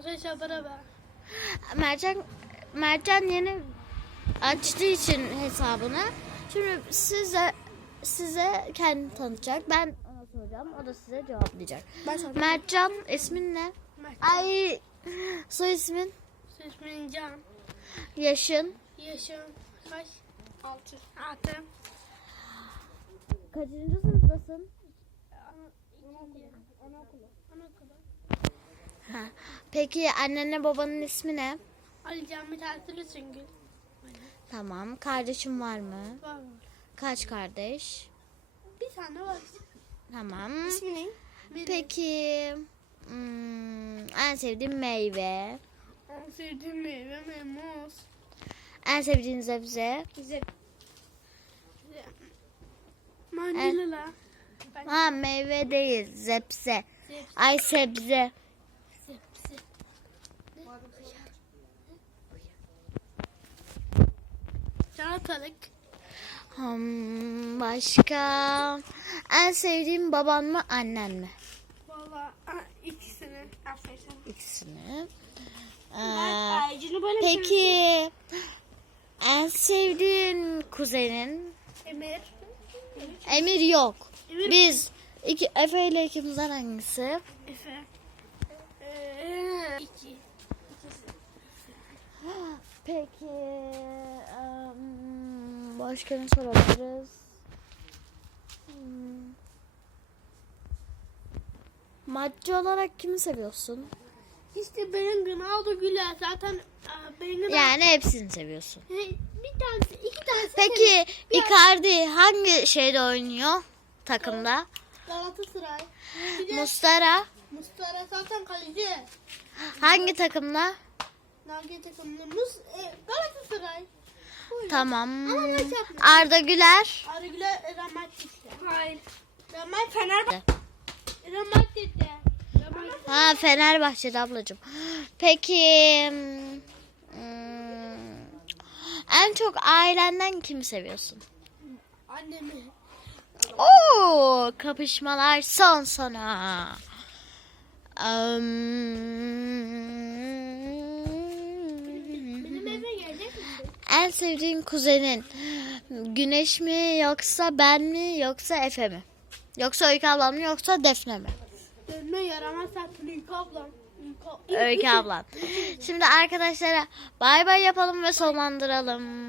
Arkadaşlar beraber. Mercan Mercan yeni açtığı için hesabını. Şimdi size size kendini tanıtacak. Ben ona soracağım. O da size cevaplayacak. Ben sana. Mertcan ismin ne? Ay soy ismin, İsmim Can. yaşın, Yaşım kaç? Altı. Altı. kaçıncı sınıftasın? Anaokulu. Anaokulu. Ha. Peki annenle babanın ismi ne? Ali Can bir tatili süngül. Tamam. Kardeşin var mı? Var var. Kaç kardeş? Bir tane var. Tamam. İsmi ne? Peki. Peki hmm, en sevdiğin meyve, En sevdiğim meyve ve muz. en sevdiğin sebze. Güzel. Mandalina. Ha meyve değil. Zepse. Ay sebze. Salatalık. Hmm, başka en sevdiğin baban mı annen mi? Valla ikisini. Aferin. İkisini. Ee, peki en sevdiğin kuzenin? Emir. Emir yok. Emir. Biz iki Efe ile ikimizden hangisi? Efe. Ee, iki. Peki em, başka ne sorabiliriz? Hmm. Maddi olarak kimi seviyorsun? İşte benim Ronaldo Güler zaten benim Yani hepsini seviyorsun. Bir tanesi, iki tanesi. Peki Icardi hangi şeyde oynuyor takımda? Galatasaray. Bir de Mustara Mustafa zaten kaleci. hangi takımda? Nagi takımında Mus e, Galatasaray. Tamam. Ama maç yapmıyor. Arda Güler. Arı Güler e, Ramat işte. Hayır. Ramat Fenerbahçe. Ramat dedi. Ramat. Ha Fenerbahçe'de ablacığım. Peki hmm, en çok ailenden kimi seviyorsun? Annemi. Oo, kapışmalar son sona. Benim en sevdiğin kuzenin Güneş mi yoksa ben mi yoksa Efe mi? Yoksa Öykü ablam mı yoksa Defne mi? Dönme yaramaz zaten Ülke ablam. Öykü ablam. Şimdi arkadaşlara bay bay yapalım ve sonlandıralım.